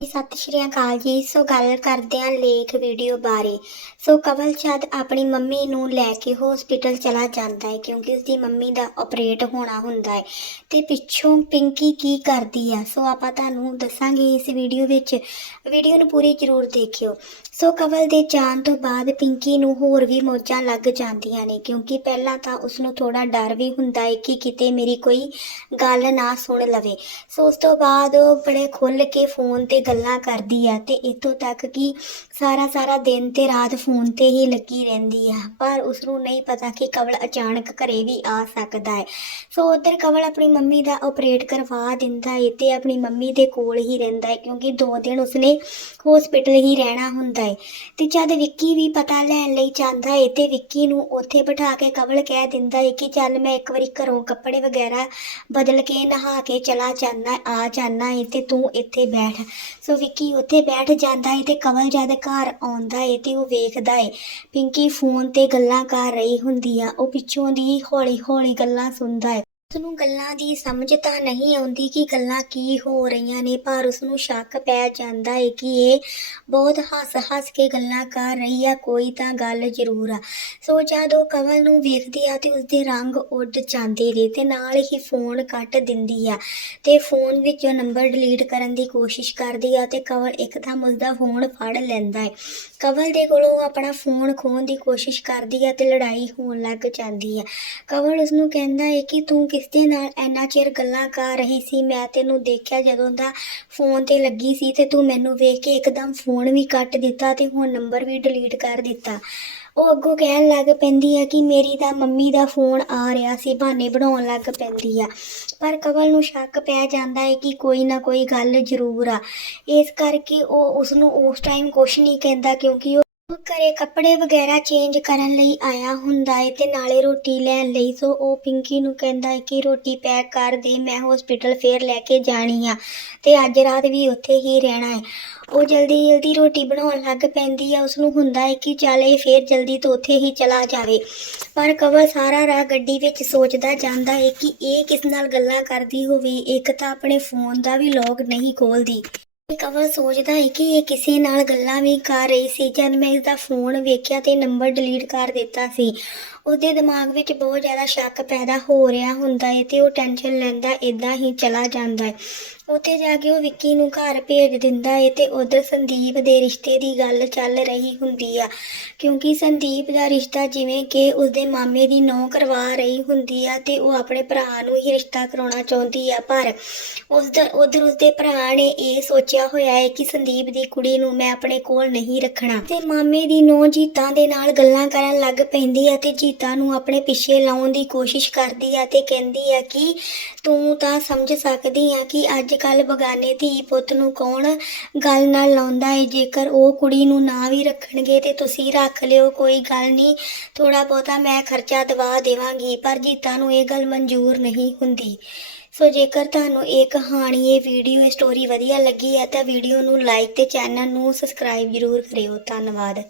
ਸਤਿ ਸ਼੍ਰੀ ਅਕਾਲ ਜੀ। ਸੋ ਗੱਲ ਕਰਦੇ ਹਾਂ ਲੇਖ ਵੀਡੀਓ ਬਾਰੇ। ਸੋ ਕਵਲ ਚੰਦ ਆਪਣੀ ਮੰਮੀ ਨੂੰ ਲੈ ਕੇ ਹਸਪੀਟਲ ਚਲਾ ਜਾਂਦਾ ਹੈ ਕਿਉਂਕਿ ਉਸਦੀ ਮੰਮੀ ਦਾ ਆਪਰੇਟ ਹੋਣਾ ਹੁੰਦਾ ਹੈ। ਤੇ ਪਿੱਛੋਂ ਪਿੰਕੀ ਕੀ ਕਰਦੀ ਆ? ਸੋ ਆਪਾਂ ਤੁਹਾਨੂੰ ਦੱਸਾਂਗੇ ਇਸ ਵੀਡੀਓ ਵਿੱਚ। ਵੀਡੀਓ ਨੂੰ ਪੂਰੀ ਜ਼ਰੂਰ ਦੇਖਿਓ। ਸੋ ਕਵਲ ਦੇ ਜਾਣ ਤੋਂ ਬਾਅਦ ਪਿੰਕੀ ਨੂੰ ਹੋਰ ਵੀ ਮੌਜਾਂ ਲੱਗ ਜਾਂਦੀਆਂ ਨੇ ਕਿਉਂਕਿ ਪਹਿਲਾਂ ਤਾਂ ਉਸ ਨੂੰ ਥੋੜਾ ਡਰ ਵੀ ਹੁੰਦਾ ਹੈ ਕਿ ਕਿਤੇ ਮੇਰੀ ਕੋਈ ਗੱਲ ਨਾ ਸੁਣ ਲਵੇ। ਸੋ ਉਸ ਤੋਂ ਬਾਅਦ ਉਹ ਬੜੇ ਖੁੱਲ ਕੇ ਫੋਨ ਤੇ ਗੱਲਾਂ ਕਰਦੀ ਆ ਤੇ ਇੱਥੋਂ ਤੱਕ ਕਿ ਸਾਰਾ ਸਾਰਾ ਦਿਨ ਤੇ ਰਾਤ ਫੋਨ ਤੇ ਹੀ ਲੱਗੀ ਰਹਿੰਦੀ ਆ। ਪਰ ਉਸ ਨੂੰ ਨਹੀਂ ਪਤਾ ਕਿ ਕਵਲ ਅਚਾਨਕ ਘਰੇ ਵੀ ਆ ਸਕਦਾ ਹੈ ਸੋ ਉਧਰ ਕਵਲ ਆਪਣੀ ਮੰਮੀ ਦਾ ਆਪਰੇਟ ਕਰਵਾ ਦਿੰਦਾ ਹੈ ਤੇ ਆਪਣੀ ਮੰਮੀ ਦੇ ਕੋਲ ਹੀ ਰਹਿੰਦਾ ਹੈ ਕਿਉਂਕਿ ਦੋ ਦਿਨ ਉਸਨੇ ਹਸਪੀਟਲ ਹੀ ਰਹਿਣਾ ਹੁੰਦਾ ਹੈ ਤੇ ਜਦ ਵਿੱਕੀ ਵੀ ਪਤਾ ਲੈਣ ਲਈ ਜਾਂਦਾ ਹੈ ਤੇ ਵਿੱਕੀ ਨੂੰ ਉੱਥੇ ਬਿਠਾ ਕੇ ਕਵਲ ਕਹਿ ਦਿੰਦਾ ਹੈ ਕਿ ਚੱਲ ਮੈਂ ਇੱਕ ਵਾਰੀ ਘਰੋਂ ਕੱਪੜੇ ਵਗੈਰਾ ਬਦਲ ਕੇ ਨਹਾ ਕੇ ਚਲਾ ਜਾਂਦਾ, ਆ ਜਾਣਾ ਹੈ ਤੇ ਤੂੰ ਇੱਥੇ ਬੈਠ। ਸੋ ਵਿੱਕੀ, ਉੱਥੇ ਬੈਠ ਜਾਂਦਾ ਏ ਤੇ ਕਵਲ ਜਦ ਘਰ ਆਉਂਦਾ ਏ ਤੇ ਉਹ ਵੇਖਦਾ ਏ। ਪਿੰਕੀ ਫੋਨ ਤੇ ਗੱਲਾਂ ਕਰ ਰਹੀ ਹੁੰਦੀ ਆ, ਉਹ ਪਿੱਛੋਂ ਦੀ ਹੌਲੀ ਹੌਲੀ ਗੱਲਾਂ ਸੁਣਦਾ ਏ। ਉਸਨੂੰ ਗੱਲਾਂ ਦੀ ਸਮਝ ਤਾਂ ਨਹੀਂ ਆਉਂਦੀ ਕਿ ਗੱਲਾਂ ਕੀ ਹੋ ਰਹੀਆਂ ਨੇ, ਪਰ ਉਸਨੂੰ ਸ਼ੱਕ ਪੈ ਜਾਂਦਾ ਹੈ ਕਿ ਇਹ ਬਹੁਤ ਹੱਸ-ਹੱਸ ਕੇ ਗੱਲਾਂ ਕਰ ਰਹੀ ਆ, ਕੋਈ ਤਾਂ ਗੱਲ ਜ਼ਰੂਰ ਆ। ਸੋ ਜਦ ਉਹ ਕਮਲ ਨੂੰ ਵੇਖਦੀ ਆ ਤੇ ਉਸਦੇ ਰੰਗ ਉੱਡ ਜਾਂਦੇ ਨੇ ਤੇ ਨਾਲ ਹੀ ਫੋਨ ਕੱਟ ਦਿੰਦੀ ਆ ਤੇ ਫੋਨ ਵਿੱਚੋਂ ਨੰਬਰ ਡਿਲੀਟ ਕਰਨ ਦੀ ਕੋਸ਼ਿਸ਼ ਕਰਦੀ ਆ ਤੇ ਕਵਲ ਇੱਕਦਮ ਉਸਦਾ ਫੋਨ ਫੜ ਲੈਂਦਾ ਹੈ ਕਮਲ ਦੇ ਕੋਲੋਂ ਉਹ ਆਪਣਾ ਫੋਨ ਖੋਹਣ ਦੀ ਕੋਸ਼ਿਸ਼ ਕਰਦੀ ਆ ਤੇ ਲੜਾਈ ਹੋਣ ਲੱਗ ਜਾਂਦੀ ਆ। ਕਵਲ ਉਸਨੂੰ ਕਹਿੰਦਾ ਹੈ ਕਿ ਤੂੰ ਕਿਸ ਦੇ ਨਾਲ ਇੰਨਾ ਚਿਰ ਗੱਲਾਂ ਕਰ ਰਹੀ ਸੀ, ਮੈਂ ਤੈਨੂੰ ਦੇਖਿਆ ਜਦੋਂ ਦਾ ਫੋਨ ਤੇ ਲੱਗੀ ਸੀ ਤੇ ਤੂੰ ਮੈਨੂੰ ਵੇਖ ਕੇ ਇੱਕਦਮ ਫੋਨ ਵੀ ਕੱਟ ਦਿੱਤਾ ਤੇ ਹੁਣ ਨੰਬਰ ਵੀ ਡਿਲੀਟ ਕਰ ਦਿੱਤਾ। ਉਹ ਅੱਗੋਂ ਕਹਿਣ ਲੱਗ ਪੈਂਦੀ ਆ ਕਿ ਮੇਰੀ ਤਾਂ ਮੰਮੀ ਦਾ ਫੋਨ ਆ ਰਿਹਾ ਸੀ, ਬਹਾਨੇ ਬਣਾਉਣ ਲੱਗ ਪੈਂਦੀ ਆ। ਪਰ ਕਵਲ ਨੂੰ ਸ਼ੱਕ ਪੈ ਜਾਂਦਾ ਹੈ ਕਿ ਕੋਈ ਨਾ ਕੋਈ ਗੱਲ ਜ਼ਰੂਰ ਆ। ਇਸ ਕਰਕੇ ਉਹ ਉਸ ਨੂੰ ਉਸ ਟਾਈਮ ਕੁਝ ਨਹੀਂ ਕਹਿੰਦਾ ਕਿਉਂਕਿ ਉਹ ਉਹ ਘਰੇ ਕੱਪੜੇ ਵਗੈਰਾ ਚੇਂਜ ਕਰਨ ਲਈ ਆਇਆ ਹੁੰਦਾ ਹੈ ਤੇ ਨਾਲੇ ਰੋਟੀ ਲੈਣ ਲਈ। ਸੋ ਉਹ ਪਿੰਕੀ ਨੂੰ ਕਹਿੰਦਾ ਹੈ ਕਿ ਰੋਟੀ ਪੈਕ ਕਰ ਦੇ, ਮੈਂ ਹਸਪੀਟਲ ਫੇਰ ਲੈ ਕੇ ਜਾਣੀ ਆ ਤੇ ਅੱਜ ਰਾਤ ਵੀ ਉੱਥੇ ਹੀ ਰਹਿਣਾ ਹੈ ਉਹ ਜਲਦੀ ਜਲਦੀ ਰੋਟੀ ਬਣਾਉਣ ਲੱਗ ਪੈਂਦੀ ਆ ਉਸ ਨੂੰ ਹੁੰਦਾ ਹੈ ਕਿ ਚੱਲ ਇਹ ਫੇਰ ਜਲਦੀ ਤੋਂ ਉੱਥੇ ਹੀ ਚਲਾ ਜਾਵੇ। ਪਰ ਕਵਲ ਸਾਰਾ ਰਾਹ ਗੱਡੀ ਵਿੱਚ ਸੋਚਦਾ ਜਾਂਦਾ ਹੈ ਕਿ ਇਹ ਕਿਸ ਨਾਲ ਗੱਲਾਂ ਕਰਦੀ ਹੋਵੇ, ਇੱਕ ਤਾਂ ਆਪਣੇ ਫੋਨ ਦਾ ਵੀ ਲੌਕ ਨਹੀਂ ਖੋਲਦੀ। ਕਵਲ ਸੋਚਦਾ ਹੈ ਕਿ ਇਹ ਕਿਸੇ ਨਾਲ ਗੱਲਾਂ ਵੀ ਕਰ ਰਹੀ ਸੀ। ਜਦ ਮੈਂ ਇਸਦਾ ਫੋਨ ਵੇਖਿਆ ਤੇ ਨੰਬਰ ਡਿਲੀਟ ਕਰ ਦਿੱਤਾ ਸੀ। ਉਹਦੇ ਦਿਮਾਗ ਵਿੱਚ ਬਹੁਤ ਜ਼ਿਆਦਾ ਸ਼ੱਕ ਪੈਦਾ ਹੋ ਰਿਹਾ ਹੁੰਦਾ ਹੈ ਤੇ ਉਹ ਟੈਨਸ਼ਨ ਲੈਂਦਾ ਇਦਾਂ ਹੀ ਚਲਾ ਜਾਂਦਾ ਹੈ ਉੱਥੇ ਜਾ ਕੇ ਉਹ ਵਿੱਕੀ ਨੂੰ ਘਰ ਭੇਜ ਦਿੰਦਾ ਹੈ ਤੇ ਉਧਰ ਸੰਦੀਪ ਦੇ ਰਿਸ਼ਤੇ ਦੀ ਗੱਲ ਚੱਲ ਰਹੀ ਹੁੰਦੀ ਆ। ਕਿਉਂਕਿ ਸੰਦੀਪ ਦਾ ਰਿਸ਼ਤਾ ਜਿਵੇਂ ਕਿ ਉਸਦੇ ਮਾਮੇ ਦੀ ਨੌ ਕਰਵਾ ਰਹੀ ਹੁੰਦੀ ਆ ਤੇ ਉਹ ਆਪਣੇ ਭਰਾ ਨੂੰ ਹੀ ਰਿਸ਼ਤਾ ਕਰਾਉਣਾ ਚਾਹੁੰਦੀ ਆ। ਪਰ ਉਸਦਾ, ਉਧਰ ਉਸਦੇ ਭਰਾ ਨੇ ਇਹ ਸੋਚਿਆ ਹੋਇਆ ਹੈ ਕਿ ਸੰਦੀਪ ਦੀ ਕੁੜੀ ਨੂੰ ਮੈਂ ਆਪਣੇ ਕੋਲ ਨਹੀਂ ਰੱਖਣਾ। ਤੇ ਮਾਮੇ ਦੀ ਨੌ ਜੀਤਾਂ ਦੇ ਨਾਲ ਗੱਲਾਂ ਕਰਨ ਲੱਗ ਪੈਂਦੀ ਆ ਤੇ ਜੀਤਾਂ ਨੂੰ ਆਪਣੇ ਪਿੱਛੇ ਲਾਉਣ ਦੀ ਕੋਸ਼ਿਸ਼ ਕਰਦੀ ਹੈ ਤੇ ਕਹਿੰਦੀ ਹੈ ਕਿ ਤੂੰ ਤਾਂ ਸਮਝ ਸਕਦੀ ਆ ਕਿ ਅੱਜ ਕੱਲ ਬਗਾਨੇ ਧੀ ਪੁੱਤ ਨੂੰ ਕੌਣ ਗੱਲ ਨਾਲ ਲਾਉਂਦਾ ਹੈ ਜੇਕਰ ਉਹ ਕੁੜੀ ਨੂੰ ਨਾ ਵੀ ਰੱਖਣਗੇ ਤੇ ਤੁਸੀਂ ਰੱਖ ਲਿਓ, ਕੋਈ ਗੱਲ ਨਹੀਂ ਥੋੜਾ ਬਹੁਤਾ ਮੈਂ ਖਰਚਾ ਦਵਾ ਦੇਵਾਂਗੀ, ਪਰ ਜੀਤਾ ਨੂੰ ਇਹ ਗੱਲ ਮਨਜ਼ੂਰ ਨਹੀਂ ਹੁੰਦੀ। ਸੋ ਜੇਕਰ ਤੁਹਾਨੂੰ ਇਹ ਕਹਾਣੀ, ਇਹ ਵੀਡੀਓ, ਇਹ ਸਟੋਰੀ ਵਧੀਆ ਲੱਗੀ ਹੈ ਤਾਂ ਵੀਡੀਓ ਨੂੰ ਲਾਈਕ ਤੇ ਚੈਨਲ ਨੂੰ ਸਬਸਕ੍ਰਾਈਬ ਜ਼ਰੂਰ ਕਰਿਓ। ਧੰਨਵਾਦ।